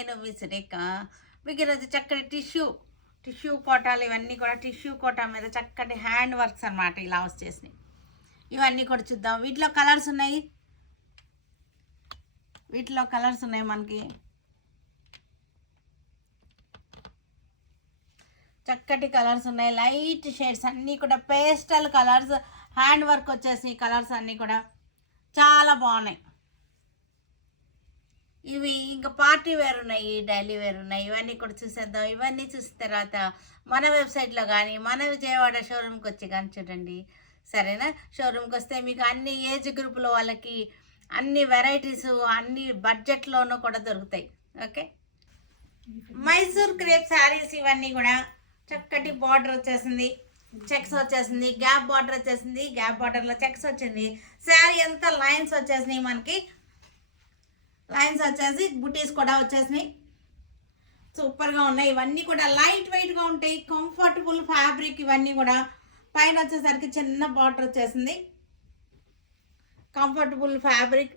నేను మీ సురేఖ. మీకు ఈరోజు చక్కటి టిష్యూ కోటాలు ఇవన్నీ కూడా టిష్యూ కోటా మీద చక్కటి హ్యాండ్ వర్క్స్ అన్నమాట. ఇలా వచ్చేసినాయి. ఇవన్నీ కూడా చూద్దాం. వీటిలో కలర్స్ ఉన్నాయి మనకి. చక్కటి కలర్స్ ఉన్నాయి, లైట్ షేడ్స్ అన్నీ కూడా పేస్టల్ కలర్స్, హ్యాండ్ వర్క్ వచ్చేసి కలర్స్ అన్నీ కూడా చాలా బాగున్నాయి. ఇవి ఇంకా పార్టీ వేర్ ఉన్నాయి, డైలీ వేర్ ఉన్నాయి. ఇవన్నీ కూడా చూసేద్దాం. ఇవన్నీ చూసిన తర్వాత మన వెబ్సైట్లో కానీ మన విజయవాడ షోరూమ్కి వచ్చి కానీ చూడండి, సరేనా? షోరూమ్కి వస్తే మీకు అన్ని ఏజ్ గ్రూపుల వాళ్ళకి అన్ని వెరైటీస్ అన్ని బడ్జెట్లోనూ కూడా దొరుకుతాయి. ఓకే, మైసూర్ క్రేప్ శారీస్ ఇవన్నీ కూడా చక్కటి బార్డర్ వచ్చేసింది, చెక్స్ వచ్చేసింది, గ్యాప్ బార్డర్ వచ్చేసింది, గ్యాప్ బార్డర్లో చెక్స్ వచ్చింది. శారీ అంతా లైన్స్ వచ్చేసినాయి మనకి, లైన్స్ వచ్చేసి బుటీస్ కూడా వచ్చేసినాయి. సూపర్గా ఉన్నాయి. ఇవన్నీ కూడా లైట్ వెయిట్గా ఉంటాయి, కంఫర్టబుల్ ఫ్యాబ్రిక్. ఇవన్నీ కూడా పైన వచ్చేసరికి చిన్న బార్డర్ వచ్చేసింది, కంఫర్టబుల్ ఫ్యాబ్రిక్.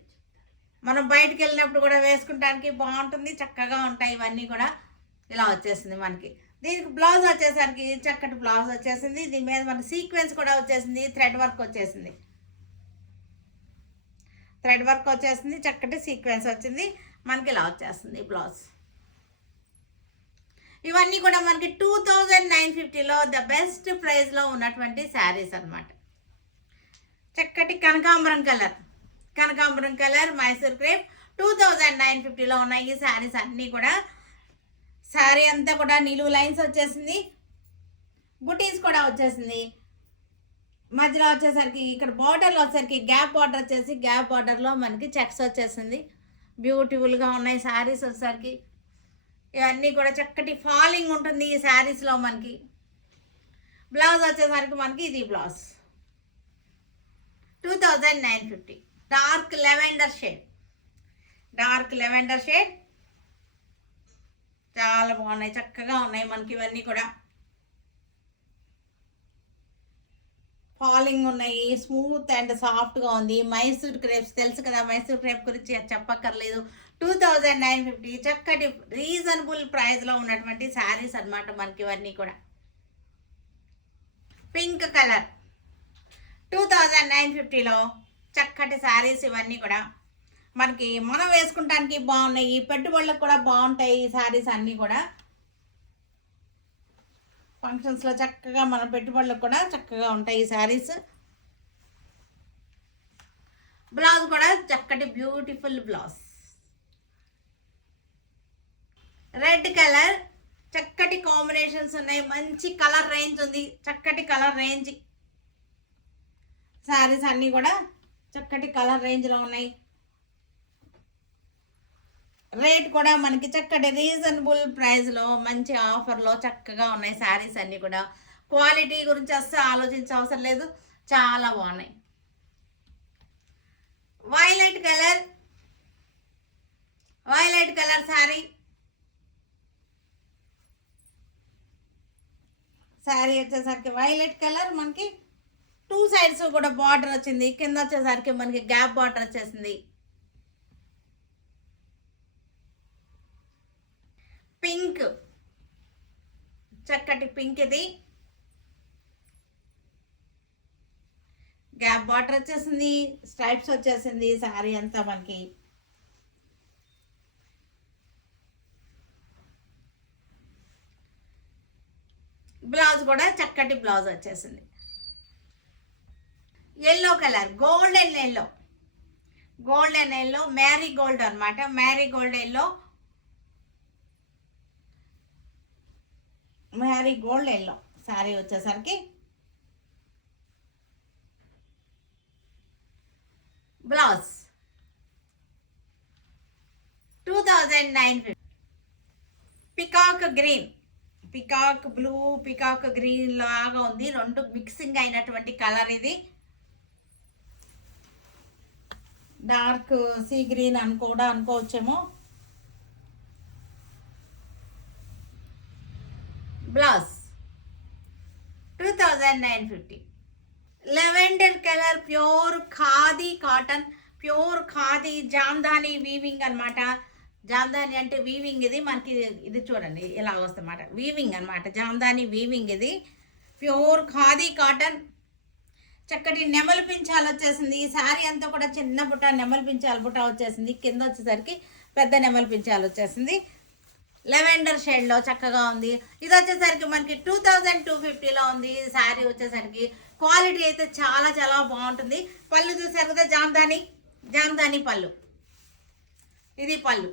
మనం బయటకు వెళ్ళినప్పుడు కూడా వేసుకుంటానికి బాగుంటుంది, చక్కగా ఉంటాయి. ఇవన్నీ కూడా ఇలా వచ్చేసింది మనకి. దీనికి బ్లౌజ్ వచ్చేసరికి చక్కటి బ్లౌజ్ వచ్చేసింది. దీని మీద మనకి సీక్వెన్స్ కూడా వచ్చేసింది, థ్రెడ్ వర్క్ వచ్చేసింది, చక్కటి సీక్వెన్స్ వచ్చింది మనకి. ఇలా వచ్చేస్తుంది బ్లౌజ్. ఇవన్నీ కూడా మనకి 2950లో ద బెస్ట్ ప్రైస్లో ఉన్నటువంటి శారీస్ అన్నమాట. చక్కటి కనకాంబరం కలర్ మైసూర్ క్రేప్ 2950లో ఉన్నాయి ఈ శారీస్ అన్నీ కూడా. శారీ అంతా కూడా నిలువు లైన్స్ వచ్చేసింది, బుటీస్ కూడా వచ్చేసింది. మధ్యలో వచ్చేసరికి ఇక్కడ బార్డర్లో వచ్చేసరికి గ్యాప్ బార్డర్ వచ్చేసి గ్యాప్ బార్డర్లో మనకి చెక్స్ వచ్చేసింది. బ్యూటిఫుల్గా ఉన్నాయి శారీస్ వచ్చేసరికి. ఇవన్నీ కూడా చక్కటి ఫాలింగ్ ఉంటుంది ఈ శారీస్లో మనకి. బ్లౌజ్ వచ్చేసరికి మనకి ఇది బ్లౌజ్ 2950. డార్క్ లెవెండర్ షేడ్ చాలా బాగున్నాయి, చక్కగా ఉన్నాయి మనకి. ఇవన్నీ కూడా ఫాలింగ్ ఉన్నాయి, స్మూత్ అండ్ సాఫ్ట్గా ఉంది. మైసూర్ క్రేప్స్ తెలుసు కదా, మైసూర్ క్రేప్ గురించి చెప్పక్కర్లేదు. 2950 చక్కటి రీజనబుల్ ప్రైస్లో ఉన్నటువంటి శారీస్ అన్నమాట మనకి. ఇవన్నీ కూడా పింక్ కలర్ 2950లో చక్కటి శారీస్. ఇవన్నీ కూడా మనకి మనం వేసుకుంటానికి బాగున్నాయి, పెట్టుబడులకు కూడా బాగుంటాయి ఈ శారీస్ అన్నీ కూడా. ఫంక్షన్స్లో చక్కగా మన పెట్టుబడులకు కూడా చక్కగా ఉంటాయి ఈ శారీస్. బ్లౌజ్ కూడా చక్కటి బ్యూటిఫుల్ బ్లౌజ్. రెడ్ కలర్ చక్కటి కాంబినేషన్స్ ఉన్నాయి, మంచి కలర్ రేంజ్ ఉంది, చక్కటి కలర్ రేంజ్. శారీస్ అన్నీ కూడా చక్కటి కలర్ రేంజ్లో ఉన్నాయి. రేట్ కూడా మనకి చక్కటి రీజనబుల్ ప్రైస్లో మంచి ఆఫర్లో చక్కగా ఉన్నాయి శారీస్ అన్నీ కూడా. క్వాలిటీ గురించి అస్సలు ఆలోచించే అవసరం లేదు, చాలా బాగున్నాయి. వైలెట్ కలర్ శారీ వచ్చేసరికి వైలెట్ కలర్ మనకి 2 సైడ్స్ కూడా బార్డర్ వచ్చింది. కింద వచ్చేసరికి మనకి గ్యాప్ బార్డర్ వచ్చేసింది. పింక్ చక్కటి పింక్, ఇది గ్యాప్ బార్డర్ వచ్చేసింది, స్ట్రైప్స్ వచ్చేసింది శారీ అంతా మనకి. బ్లౌజ్ కూడా చక్కటి బ్లౌజ్ వచ్చేసింది. Yellow colour golden yellow marigold అనమాట. మ్యారీగోల్డ్ ఎల్లో శారీ వచ్చేసరికి. Blouse 2950. Peacock blue, peacock green లాగా ఉంది, రెండు మిక్సింగ్ అయినటువంటి కలర్ ఇది. డార్క్ సీ గ్రీన్ అనుకోవచ్చేమో. Blouse 2950. Lavender colour pure khadi cotton, pure khadi jamdani weaving అనమాట. జామ్దాని అంటే వీవింగ్ ఇది మనకి. ఇది చూడండి ఇలా వస్తుందన్నమాట, వీవింగ్ అనమాట, జామ్దాని వీవింగ్ ఇది. ప్యూర్ ఖాదీ కాటన్, చక్కటి నెమలి పించాలు వచ్చేసింది. ఈ శారీ అంతా కూడా చిన్న బుట్ట నెమలి పించాలు బుట్ట వచ్చేసింది. కింద వచ్చేసరికి పెద్ద నెమలి పించాలు వచ్చేసింది. లెవెండర్ షేడ్లో చక్కగా ఉంది. ఇది వచ్చేసరికి మనకి 2250లో ఉంది. ఈ శారీ వచ్చేసరికి క్వాలిటీ అయితే చాలా చాలా బాగుంటుంది. పళ్ళు చూసారు కదా, జామ్దాని పళ్ళు. ఇది పళ్ళు.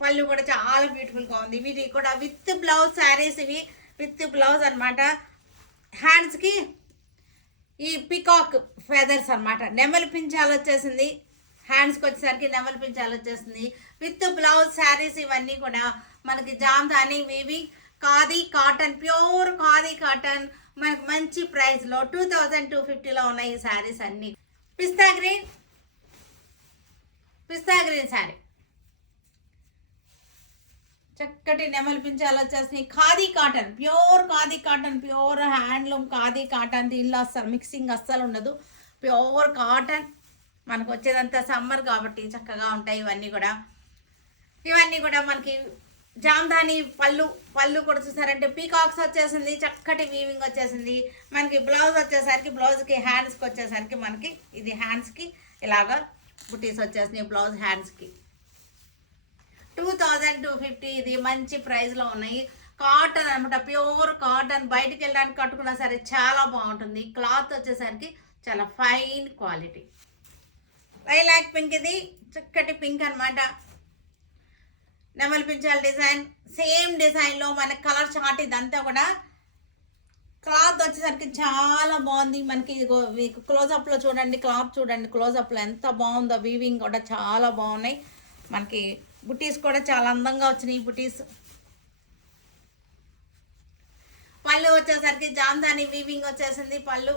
పళ్ళు కూడా చాలా బ్యూటిఫుల్గా ఉంది. వీటి కూడా విత్ బ్లౌజ్ శారీస్, ఇవి విత్ బ్లౌజ్ అనమాట. హ్యాండ్స్కి ఈ పికాక్ ఫెదర్స్ అనమాట, నెమలి పించాలు వచ్చేసింది. హ్యాండ్స్కి వచ్చేసరికి నెమలి పించాలు వచ్చేసింది. విత్ బ్లౌజ్ శారీస్ ఇవన్నీ కూడా మనకి Jamdani weaving khadi cotton, pure khadi cotton, మనకు మంచి ప్రైస్లో 2250లో ఉన్నాయి ఈ శారీస్ అన్నీ. పిస్తా గ్రీన్ శారీ, చక్కటి నెమలి పించాలు వచ్చేసినాయి. Khadi cotton, pure khadi cotton, pure handloom khadi cotton. దీనిలో అస్సలు మిక్సింగ్ అస్సలు ఉండదు, ప్యూర్ కాటన్. మనకు వచ్చేదంతా సమ్మర్ కాబట్టి చక్కగా ఉంటాయి ఇవన్నీ కూడా మనకి జామ్దాని పళ్ళు కూడా చూసారంటే పీకాక్స్ వచ్చేసింది. చక్కటి వీవింగ్ వచ్చేసింది. మనకి బ్లౌజ్ వచ్చేసరికి బ్లౌజ్కి హ్యాండ్స్కి వచ్చేసరికి మనకి ఇది హ్యాండ్స్కి ఇలాగా బుటీస్ వచ్చేసినాయి. బ్లౌజ్ హ్యాండ్స్కి 2250. ఇది మంచి ప్రైస్లో ఉన్నాయి. కాటన్ అనమాట, ప్యూర్ కాటన్. బయటికి వెళ్ళడానికి కట్టుకున్నా సరే చాలా బాగుంటుంది. క్లాత్ వచ్చేసరికి చాలా ఫైన్ క్వాలిటీ. లైలాక్ పింక్, ఇది చక్కటి పింక్ అనమాట. నెమలి పించాల డిజైన్, సేమ్ డిజైన్లో మనకి కలర్ చార్ట్. ఇదంతా కూడా క్లాత్ వచ్చేసరికి చాలా బాగుంది. మనకి మీకు క్లోజప్లో చూడండి, క్లాత్ చూడండి క్లోజప్లో ఎంత బాగుందో. వీవింగ్ కూడా చాలా బాగున్నాయి. మనకి బుటీస్ కూడా చాలా అందంగా వచ్చినాయి. బుటీస్ పళ్ళు వచ్చేసరికి జామ్దాని వీవింగ్ వచ్చేసింది. పళ్ళు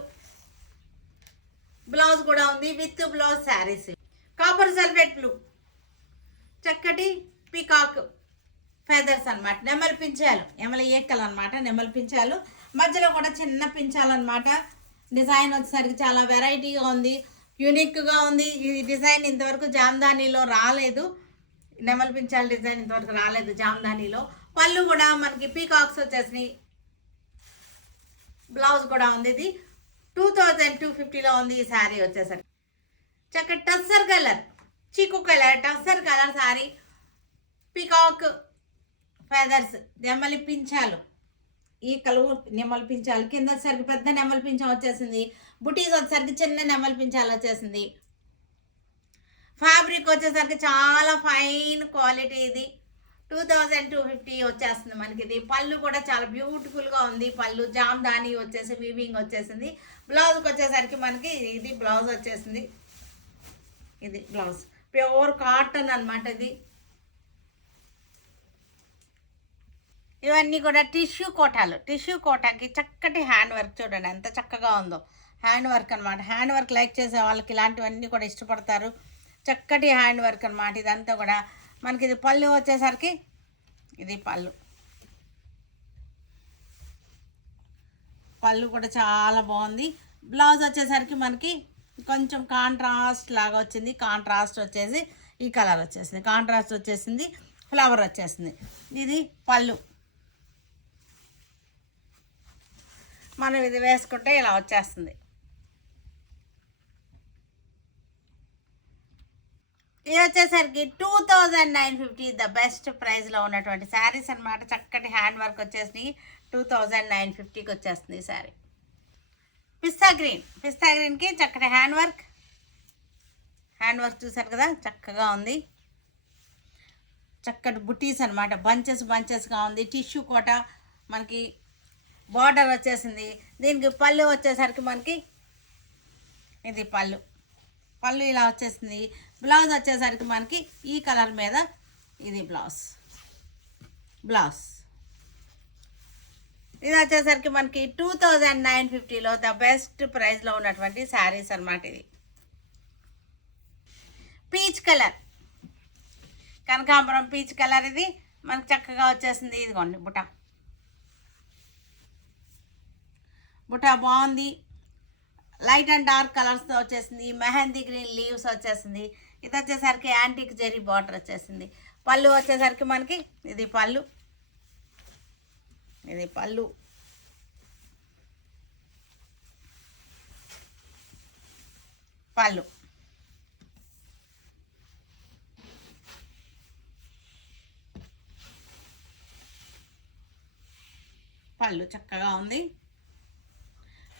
బ్లౌజ్ కూడా ఉంది with blouse saris. Copper sulphate blue, చక్కటి పికాక్ ఫెదర్స్ అనమాట. నెమలి పించాలు, నెమలి ఏకలు అనమాట, నెమలి పించాలు. మధ్యలో కూడా చిన్న పించాలు అనమాట. డిజైన్ వచ్చేసరికి చాలా వెరైటీగా ఉంది, యూనిక్గా ఉంది. ఈ డిజైన్ ఇంతవరకు జామ్దానీలో రాలేదు. నెమలి పించాల డిజైన్ ఇంతవరకు రాలేదు జామ్దానీలో. పళ్ళు కూడా మనకి పీకాక్స్ వచ్చేసినాయి. బ్లౌజ్ కూడా ఉంది. ఇది 2250లో ఉంది ఈ శారీ వచ్చేసరికి. చక్కటి టస్సర్ కలర్, చీకు colour, tussar colour sari. Peacock feathers, నెమలి పించాలు. ఈ కలువు నెమలి పించాలు. కింద వచ్చేసరికి పెద్ద నెమలి పింఛం వచ్చేసింది. బుటీస్ వచ్చేసరికి చిన్న నెమలి పించాలు వచ్చేసింది. ఫ్యాబ్రిక్ వచ్చేసరికి చాలా ఫైన్ క్వాలిటీ. ఇది 2250 వచ్చేస్తుంది మనకి. ఇది పళ్ళు కూడా చాలా బ్యూటిఫుల్గా ఉంది. పళ్ళు జామ్దాని వచ్చేసి వీవింగ్ వచ్చేసింది. బ్లౌజ్కి వచ్చేసరికి మనకి ఇది బ్లౌజ్ వచ్చేసింది. ఇది బ్లౌజ్ ప్యూర్ కాటన్ అనమాట. ఇది ఇవన్నీ కూడా టిష్యూ కోటాలు. టిష్యూ కోటాకి చక్కటి హ్యాండ్ వర్క్ చూడండి ఎంత చక్కగా ఉందో. హ్యాండ్ వర్క్ అనమాట. హ్యాండ్ వర్క్ లైక్ చేసే వాళ్ళకి ఇలాంటివన్నీ కూడా ఇష్టపడతారు. చక్కటి హ్యాండ్ వర్క్ అనమాట. ఇదంతా కూడా మనకి. ఇది పళ్ళు వచ్చేసరికి ఇది పళ్ళు కూడా చాలా బాగుంది. బ్లౌజ్ వచ్చేసరికి మనకి కొంచెం కాంట్రాస్ట్ లాగా వచ్చింది. కాంట్రాస్ట్ వచ్చేసి ఈ కలర్ వచ్చేసింది. కాంట్రాస్ట్ వచ్చేసింది, ఫ్లవర్ వచ్చేసింది. ఇది పళ్ళు. మనం ఇది వేసుకుంటే ఇలా వచ్చేస్తుంది. ఇది వచ్చేసరికి 2950 ద బెస్ట్ ప్రైస్లో ఉన్నటువంటి శారీస్ అనమాట. చక్కటి హ్యాండ్ వర్క్ వచ్చేసి 2950కి వచ్చేస్తుంది ఈ శారీ. పిస్తా గ్రీన్కి చక్కటి హ్యాండ్ వర్క్ చూసారు కదా చక్కగా ఉంది. చక్కటి బుటీస్ అనమాట. బంచెస్గా ఉంది. టిష్యూ కోట మనకి బార్డర్ వచ్చేసింది. దీనికి పళ్ళు వచ్చేసరికి మనకి ఇది పళ్ళు ఇలా వచ్చేసింది. బ్లౌజ్ వచ్చేసరికి మనకి ఈ కలర్ మీద ఇది బ్లౌజ్. ఇది వచ్చేసరికి మనకి 2950లో ద బెస్ట్ ప్రైస్లో ఉన్నటువంటి శారీస్ అనమాట. ఇది పీచ్ కలర్, కనకాంబరం పీచ్ కలర్. ఇది మనకి చక్కగా వచ్చేసింది. ఇదిగోండి బుటా బాగుంది. లైట్ అండ్ డార్క్ కలర్స్తో వచ్చేసింది. మెహందీ గ్రీన్ లీవ్స్ వచ్చేసింది. ఇది వచ్చేసరికి యాంటిక్ జెరీ బార్డర్ వచ్చేసింది. పళ్ళు వచ్చేసరికి మనకి ఇది పళ్ళు, ఇది పళ్ళు, పళ్ళు, పళ్ళు చక్కగా ఉంది.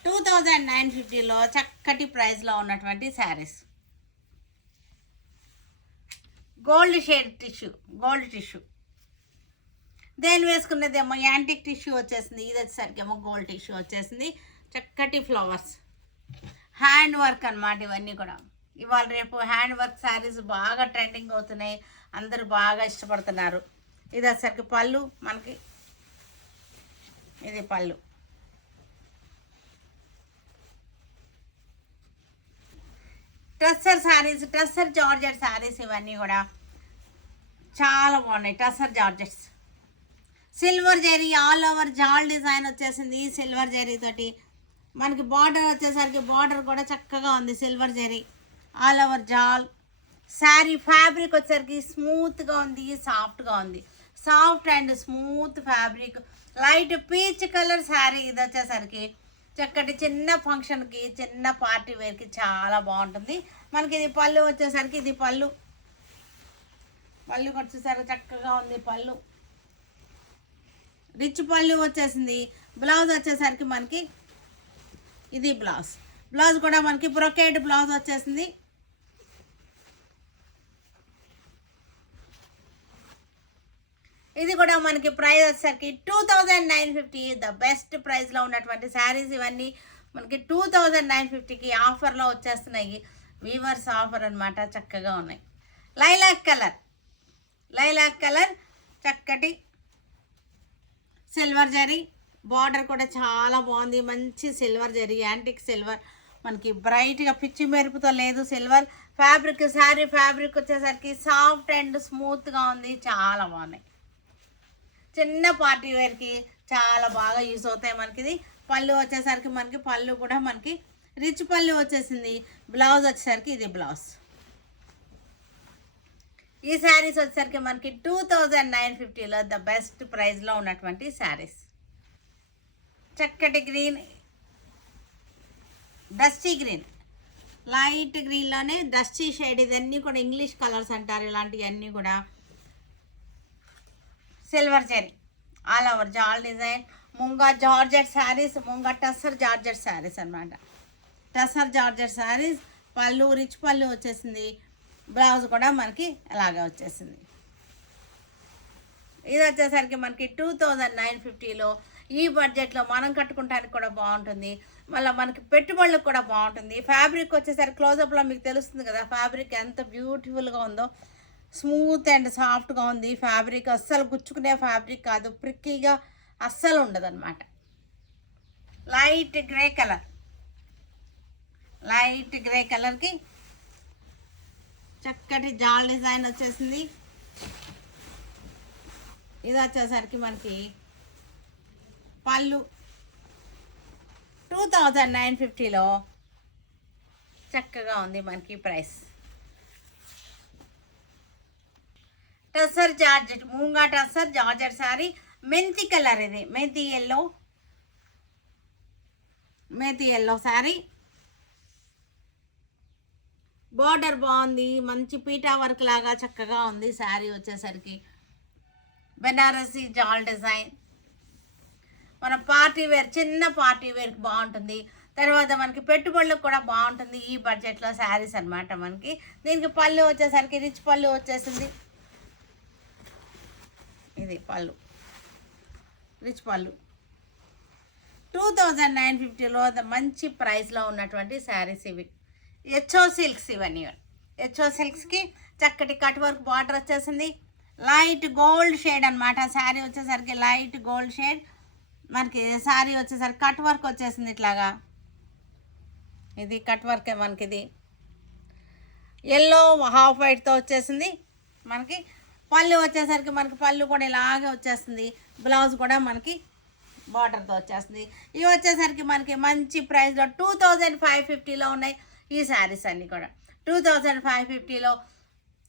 2950లో చక్కటి ప్రైస్లో ఉన్నటువంటి saris. Gold shade tissue, gold tissue. దేని వేసుకున్నదేమో యాంటిక్ టిష్యూ వచ్చేసింది. ఇది వచ్చేసరికి ఏమో గోల్డ్ టిష్యూ వచ్చేసింది. చక్కటి ఫ్లవర్స్, హ్యాండ్ వర్క్ అన్నమాట. ఇవన్నీ కూడా ఇవాళ రేపు హ్యాండ్ వర్క్ శారీస్ బాగా ట్రెండింగ్ అవుతున్నాయి, అందరూ బాగా ఇష్టపడుతున్నారు. ఇది వచ్చేసరికి పళ్ళు మనకి, ఇది పళ్ళు. టస్సర్ శారీస్, టస్సర్ జార్జెట్ శారీస్ ఇవన్నీ కూడా చాలా బాగున్నాయి. Tussar georgettes, silver zari all over jaal design వచ్చేసింది. సిల్వర్ జరీ తోటి మనకి బార్డర్ వచ్చేసరికి బార్డర్ కూడా చక్కగా ఉంది. సిల్వర్ జరీ ఆల్ ఓవర్ జాల్. శారీ ఫ్యాబ్రిక్ వచ్చేసరికి స్మూత్గా ఉంది, సాఫ్ట్గా ఉంది. Soft and smooth fabric, light peach colour sari. ఇది వచ్చేసరికి చక్కటి చిన్న ఫంక్షన్కి, చిన్న పార్టీ వేర్కి చాలా బాగుంటుంది. మనకి ఇది పళ్ళు వచ్చేసరికి, ఇది పళ్ళు, పళ్ళు వచ్చేసరికి చక్కగా ఉంది. పళ్ళు రిచ్ పళ్ళు వచ్చేసింది. బ్లౌజ్ వచ్చేసరికి మనకి ఇది బ్లౌజ్. బ్లౌజ్ కూడా మనకి బ్రొకేడ్ బ్లౌజ్ వచ్చేసింది. ఇది కూడా మనకి ప్రైస్ వచ్చేసరికి 2950. ద బెస్ట్ ప్రైస్లో ఉన్నటువంటి శారీస్ ఇవన్నీ మనకి 2950కి ఆఫర్లో వచ్చేస్తున్నాయి. వీవర్స్ ఆఫర్ అనమాట. చక్కగా ఉన్నాయి. లైలాక్ కలర్, లైలాక్ కలర్, చక్కటి సిల్వర్ జరీ. బార్డర్ కూడా చాలా బాగుంది. మంచి సిల్వర్ జరీ, యాంటిక్ సిల్వర్. మనకి బ్రైట్గా పిచ్చి మెరుపుతో లేదు. సిల్వర్ ఫ్యాబ్రిక్, శారీ ఫ్యాబ్రిక్ వచ్చేసరికి సాఫ్ట్ అండ్ స్మూత్గా ఉంది. చాలా బాగున్నాయి. చిన్న పార్టీ వేర్కి చాలా బాగా యూస్ అవుతాయి. మనకి ఇది పళ్ళు వచ్చేసరికి మనకి పళ్ళు కూడా మనకి రిచ్ పళ్ళు వచ్చేసింది. బ్లౌజ్ వచ్చేసరికి ఇది బ్లౌజ్. ఈ శారీస్ వచ్చేసరికి మనకి 2950లో ద బెస్ట్ ప్రైస్లో ఉన్నటువంటి శారీస్. చక్కటి గ్రీన్, డస్టీ గ్రీన్, లైట్ గ్రీన్లోనే డస్టీ షేడ్. ఇవన్నీ కూడా ఇంగ్లీష్ కలర్స్ అంటారు. ఇలాంటివన్నీ కూడా silver zari all over jaal design. Munga georgette saris, munga tussar georgette saris అనమాట. టస్సర్ జార్జెట్ శారీస్. పళ్ళు రిచ్ పళ్ళు వచ్చేసింది. బ్లౌజ్ కూడా మనకి అలాగే వచ్చేసింది. ఇది వచ్చేసరికి మనకి 2950లో ఈ బడ్జెట్లో మనం కట్టుకుంటానికి కూడా బాగుంటుంది. మళ్ళీ మనకి పెట్టుబడులకు కూడా బాగుంటుంది. ఫ్యాబ్రిక్ వచ్చేసరికి క్లోజప్లో మీకు తెలుస్తుంది కదా ఫ్యాబ్రిక్ ఎంత బ్యూటిఫుల్గా ఉందో. స్మూత్ అండ్ సాఫ్ట్గా ఉంది ఫ్యాబ్రిక్. అస్సలు గుచ్చుకునే ఫ్యాబ్రిక్ కాదు, ప్రిక్కీగా అస్సలు ఉండదు అనమాట. Light grey colour, light grey కలర్కి చక్కటి జాల్ డిజైన్ వచ్చేసింది. ఇది వచ్చేసరికి మనకి పళ్ళు 2950లో చక్కగా ఉంది మనకి price. Tussar georgette, మూంగా tussar georgette sari. మెంతి కలర్, ఇది మెంతి ఎల్లో, మెంతి ఎల్లో శారీ. బార్డర్ బాగుంది, మంచి పీటా వర్క్ లాగా చక్కగా ఉంది శారీ వచ్చేసరికి. బెనారసీ జాల్ డిజైన్. మన పార్టీ వేర్, చిన్న పార్టీ వేర్కి బాగుంటుంది. తర్వాత మనకి పెట్టుబడులకు కూడా బాగుంటుంది ఈ బడ్జెట్లో శారీస్ అనమాట. మనకి దీనికి పళ్ళు వచ్చేసరికి రిచ్ పళ్ళు వచ్చేసింది. ఇది పళ్ళు, రిచ్ పళ్ళు. 2950లో మంచి ప్రైస్లో ఉన్నటువంటి శారీస్ ఇవి. హెచ్ఓ సిల్క్స్ ఇవన్నీ. హెచ్ఓ సిల్క్స్కి చక్కటి కట్ వర్క్ బార్డర్ వచ్చేసింది. లైట్ గోల్డ్ షేడ్ అనమాట. శారీ వచ్చేసరికి లైట్ గోల్డ్ షేడ్. మనకి శారీ వచ్చేసరికి కట్ వర్క్ వచ్చేసింది ఇట్లాగా. ఇది కట్ వర్కే మనకి. ఇది ఎల్లో హాఫ్ వైట్తో వచ్చేసింది. మనకి పళ్ళు వచ్చేసరికి మనకి పళ్ళు కూడా ఇలాగే వచ్చేస్తుంది. బ్లౌజ్ కూడా మనకి బార్డర్తో వచ్చేస్తుంది. ఇవి వచ్చేసరికి మనకి మంచి ప్రైస్లో 2550లో ఉన్నాయి ఈ శారీస్ అన్నీ కూడా. 2550లో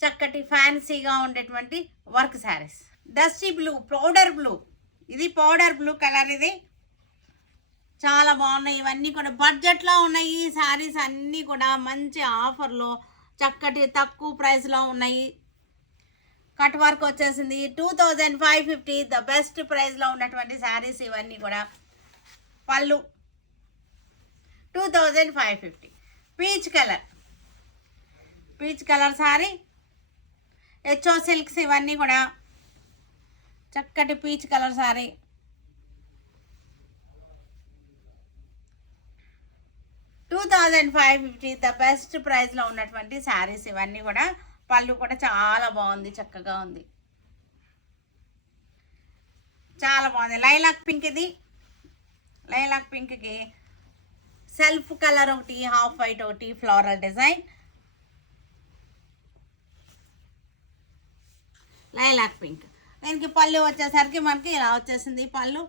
చక్కటి ఫ్యాన్సీగా ఉండేటువంటి work saris. Dusty blue, powder blue, ఇది పౌడర్ బ్లూ కలర్. ఇది చాలా బాగున్నాయి. ఇవన్నీ కూడా బడ్జెట్లో ఉన్నాయి. ఈ శారీస్ అన్నీ కూడా మంచి ఆఫర్లో చక్కటి తక్కువ ప్రైస్లో ఉన్నాయి. కట్ వర్క్ వచ్చేసింది 2550, ద బెస్ట్ ప్రైస్లో ఉన్నటువంటి శారీస్ ఇవన్నీ కూడా. పళ్ళు 2550. Peach colour sari, HO silks ఇవన్నీ కూడా చక్కటి peach colour sari. 2550, the best ప్రైస్లో ఉన్నటువంటి శారీస్ ఇవన్నీ కూడా. పళ్ళు కూడా చాలా బాగుంది, చక్కగా ఉంది, చాలా బాగుంది. లైలాక్ పింక్, ఇది లైలాక్ పింక్కి సెల్ఫ్ కలర్ ఒకటి, హాఫ్ వైట్ ఒకటి, ఫ్లోరల్ డిజైన్. Lilac pink. దీనికి పళ్ళు వచ్చేసరికి మనకి ఇలా వచ్చేసింది. పళ్ళు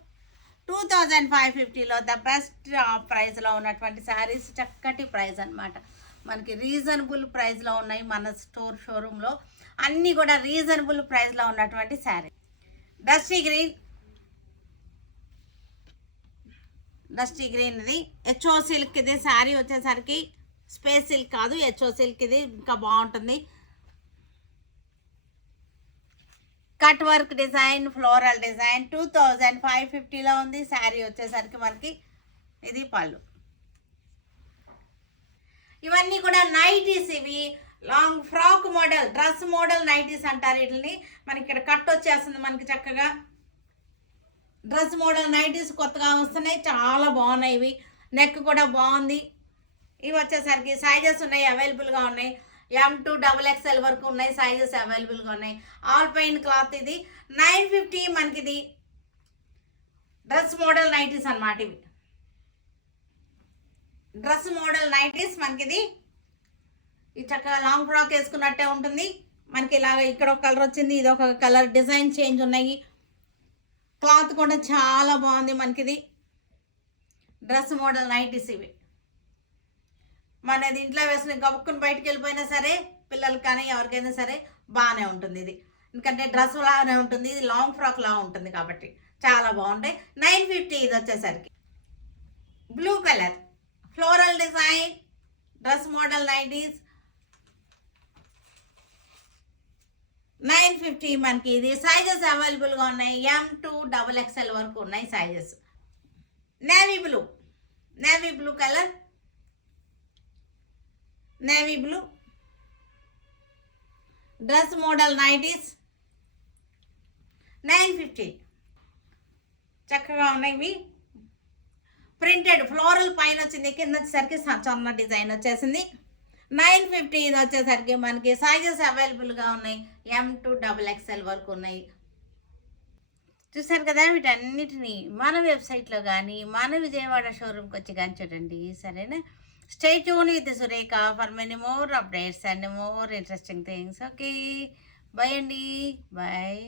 2550లో ద బెస్ట్ ప్రైస్లో ఉన్నటువంటి శారీస్. చక్కటి ప్రైస్ అనమాట, మనకి రీజనబుల్ ప్రైస్లో ఉన్నాయి. మన షోరూంలో అన్నీ కూడా రీజనబుల్ ప్రైస్లో ఉన్నటువంటి శారీ. డస్టీ గ్రీన్ ఇది హెచ్ఓ సిల్క్. ఇది శారీ వచ్చేసరికి స్పేస్ సిల్క్ కాదు, హెచ్ఓ సిల్క్. ఇది ఇంకా బాగుంటుంది. Cut work design, floral design. 2550లో ఉంది. శారీ వచ్చేసరికి మనకి ఇది పళ్ళు. ఇవన్నీ కూడా నైటీస్. ఇవి long frock model, dress model nighties అంటారు వీటిని. మనకి ఇక్కడ కట్ వచ్చేస్తుంది మనకి చక్కగా. డ్రెస్ మోడల్ నైటీస్ కొత్తగా వస్తున్నాయి, చాలా బాగున్నాయి. ఇవి నెక్ కూడా బాగుంది. ఇవి వచ్చేసరికి సైజెస్ ఉన్నాయి, అవైలబుల్గా ఉన్నాయి. M2 XXL వరకు ఉన్నాయి సైజెస్ అవైలబుల్గా ఉన్నాయి. All pine cloth. ఇది 950 మనకి. ఇది డ్రెస్ మోడల్ నైటీస్ అన్నమాట. ఇవి డ్రెస్ మోడల్ నైటీస్ మనకి. ఇది చక్కగా లాంగ్ ఫ్రాక్ వేసుకున్నట్టే ఉంటుంది మనకి. ఇలాగ ఇక్కడ ఒక కలర్ వచ్చింది, ఇది ఒక కలర్, డిజైన్ చేంజ్ ఉన్నాయి. క్లాత్ కూడా చాలా బాగుంది మనకి. ఇది డ్రెస్ మోడల్ నైటీస్. ఇవి మనది ఇంట్లో వేసుకుని గబుక్కుని బయటకు వెళ్ళిపోయినా సరే, పిల్లలకి కానీ ఎవరికైనా సరే బాగానే ఉంటుంది. ఇది ఎందుకంటే డ్రెస్ లాగానే ఉంటుంది, ఇది లాంగ్ ఫ్రాక్ లా ఉంటుంది కాబట్టి చాలా బాగుంటాయి. 950 ఇది వచ్చేసరికి. Blue colour, floral design, dress model nighties. 950 మనకి. ఇది సైజెస్ అవైలబుల్గా ఉన్నాయి. M2 XXL వరకు ఉన్నాయి sizes. Navy blue colour, navy blue dress model nighties. 950 చక్కగా ఉన్నాయి. ఇవి ప్రింటెడ్ ఫ్లోరల్ పైన వచ్చింది, కింద వచ్చేసరికి చొన్న డిజైన్ వచ్చేసింది. 950 ఇది వచ్చేసరికి మనకి. సైజెస్ అవైలబుల్గా ఉన్నాయి. M2 XXL వరకు ఉన్నాయి. చూసారు కదా, వీటన్నిటిని మన వెబ్సైట్లో కానీ మన విజయవాడ షోరూమ్కి వచ్చి కానీ చూడండి, సరేనా? Stay tuned with Sureka for many more updates and more interesting things. Okay, bye Andy, bye.